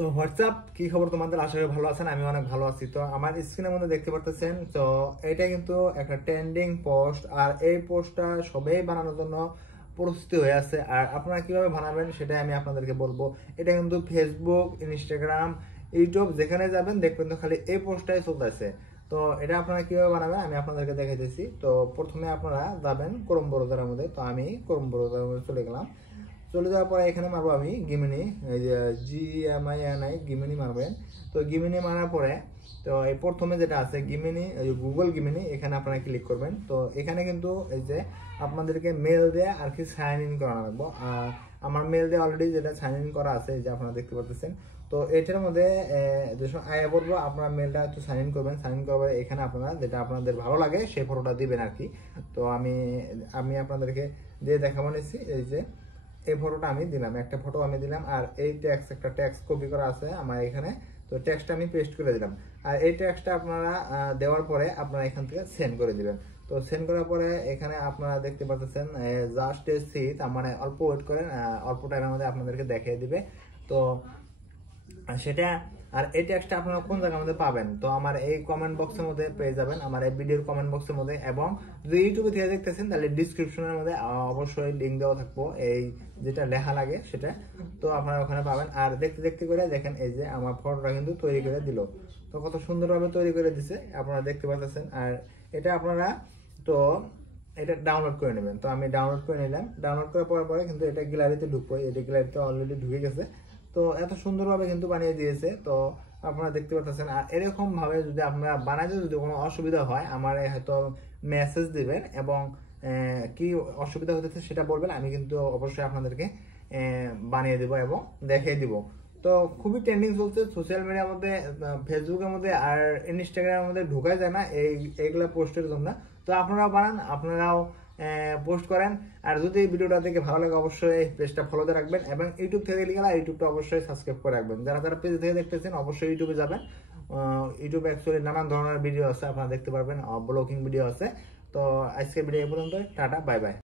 তো হোয়াটসঅ্যাপ কি খবর তোমাদের? আশা করি ভালো আছেন, আমি অনেক ভালো আছি। তো আমার স্ক্রিনের মধ্যে দেখতে পারতেছেন, তো এটা কিন্তু একটা ট্রেন্ডিং পোস্ট, আর এই পোস্টটা সবাই বানানোর জন্য প্রস্তুতি হয়ে আছে। আর আপনারা কিভাবে বানাবেন সেটাই আমি আপনাদেরকে বলবো। এটা কিন্তু ফেসবুক, ইনস্টাগ্রাম, ইউটিউব যেখানে যাবেন দেখবেন তো খালি এই পোস্টটাই চলতেছে। তো এটা আপনারা কিভাবে বানাবেন আমি আপনাদেরকে দেখাইতেছি। তো প্রথমে আপনারা যাবেন ক্রোম ব্রাউজারের মধ্যে। তো আমি ক্রোম ব্রাউজারের মধ্যে চলে গেলাম। চলে যাওয়ার পরে এখানে মারবো আমি গিমিনি, এই যে GMINI গিমিনি মারবেন। তো গিমিনি মারার পরে তো এই প্রথমে যেটা আছে গিমিনি, গুগল গিমিনি, এখানে আপনারা ক্লিক করবেন। তো এখানে কিন্তু এই যে আপনাদেরকে মেল দিয়ে আর কি সাইন ইন করা লাগবো। আর আমার মেল দিয়ে অলরেডি যেটা সাইন ইন করা আছে, এই যে আপনারা দেখতে পাচ্ছেন। তো এটার মধ্যে যেসব আয়া বলবো আপনারা মেলটা একটু সাইন ইন করবেন। সাইন ইন করবে এখানে আপনারা যেটা আপনাদের ভালো লাগে সেই ফটোটা দিবেন আর কি। তো আমি আমি আপনাদেরকে দিয়ে দেখাবো নিচ্ছি। এই যে এই ফটোটা আমি দিলাম, একটা ফটো আমি দিলাম। আর এই একটা ট্যাক্স কপি করা আছে আমার এখানে। তো ট্যাক্সটা আমি পেস্ট করে দিলাম। আর এই ট্যাক্সটা আপনারা দেওয়ার পরে আপনারা এখান থেকে সেন্ড করে দিবেন। তো সেন্ড করার পরে এখানে আপনারা দেখতে পাচ্ছেন জাস্ট এ সিট, মানে অল্প ওয়েট করেন, অল্প টাইমের মধ্যে আপনাদেরকে দেখিয়ে দিবে। তো সেটা, আর এই ট্যাক্সটা আপনারা কোন জায়গার মধ্যে পাবেন? তো আমার এই কমেন্ট বক্সের মধ্যে পেয়ে যাবেন, আমার এই ভিডিওর কমেন্ট বক্সের মধ্যে। এবং যদি ইউটিউবে থেকে দেখতেছেন তাহলে ডিসক্রিপশনের মধ্যে অবশ্যই লিঙ্ক দেওয়া থাকবো, এই যেটা লেখা লাগে সেটা। তো আপনারা ওখানে পাবেন। আর দেখতে দেখতে করে দেখেন এই যে আমার ফটোটা কিন্তু তৈরি করে দিল। তো কত সুন্দরভাবে তৈরি করে দিছে আপনারা দেখতে পাচ্ছেন। আর এটা আপনারা তো এটা ডাউনলোড করে নেবেন। তো আমি ডাউনলোড করে নিলাম। ডাউনলোড করার পরে কিন্তু এটা গ্যালারিতে ঢুকবো। এটা গ্যালারিতে অলরেডি ঢুকে গেছে। তো এত সুন্দরভাবে কিন্তু বানিয়ে দিয়েছে। তো আপনারা দেখতে পাচ্ছেন। আর এরকম ভাবে যদি আপনারা বানাইতে যদি কোনো অসুবিধা হয় আমার হয়তো মেসেজ দিবেন, এবং কি অসুবিধা হতেছে সেটা বলবেন। আমি কিন্তু অবশ্যই আপনাদেরকে বানিয়ে দেবো এবং দেখিয়ে দিব। তো খুবই ট্রেন্ডিং চলছে সোশ্যাল মিডিয়ার মধ্যে, ফেসবুকের মধ্যে আর ইনস্টাগ্রামের মধ্যে ঢোকাই যায় না এইগুলা পোস্টের জন্য। তো আপনারাও বানান, আপনারাও পোস্ট করেন। আর যদি এই ভিডিওটা দেখে ভালো লাগে অবশ্যই পেজটা ফলোতে রাখবেন, এবং ইউটিউব থেকে দেখে গেলে ইউটিউবটা অবশ্যই সাবস্ক্রাইব করে রাখবেন। যারা যারা পেজ থেকে দেখতেছেন অবশ্যই ইউটিউবে যাবেন। ইউটিউবে অ্যাকচুয়ালি নানান ধরনের ভিডিও আছে, আপনারা দেখতে পারবেন, ব্লগিং ভিডিও আছে। তো আজকের ভিডিও এই পর্যন্ত, টাটা, বাই বাই।